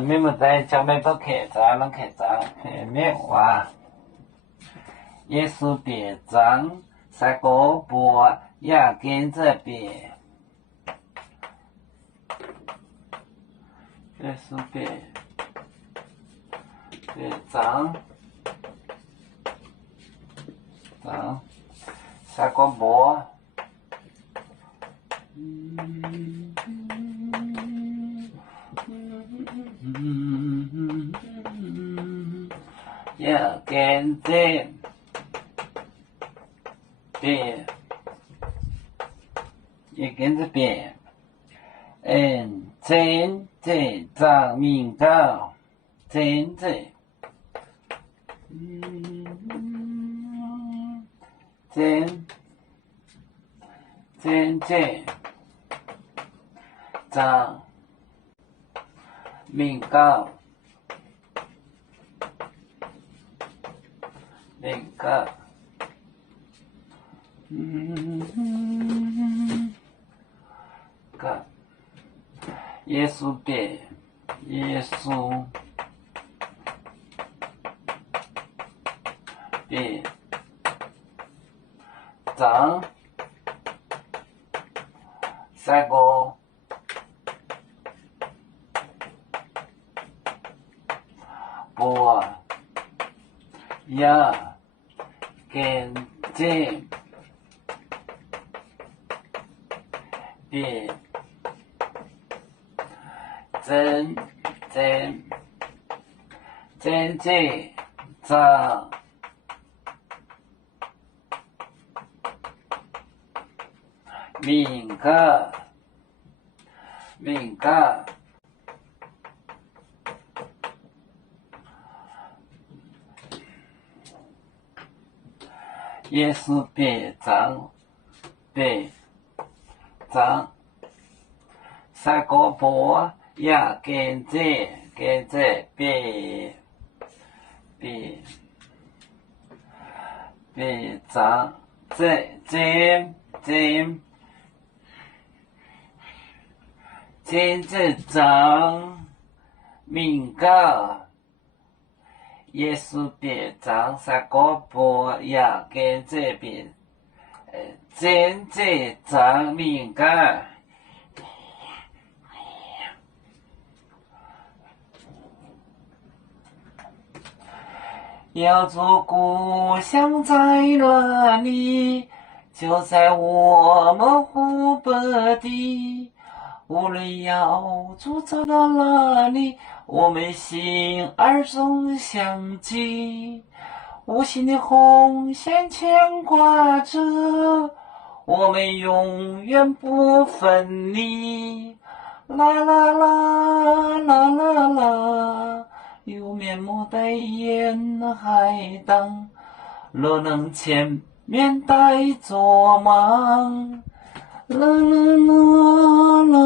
你们在教妹都开张了，开张没有啊？耶稣别张，三个波也跟着别。耶稣别张，三个波。也跟着别，也跟着别。真正长命高，真正，真正长命高，命高。个耶稣别，耶稣别张，三个波呀跟着别。真正长命高，耶稣别张，三个波也跟着别张，真正长命高。耶稣别张，三个波也跟着别，真正长命高。要做故乡在哪里？就在我们湖北地。无论要住走到哪里，我们心儿总相系。无形的红线牵挂着我们，永远不分离。啦啦啦啦啦啦，有面目的沿海荡，若能前面带着忙，啦啦啦啦。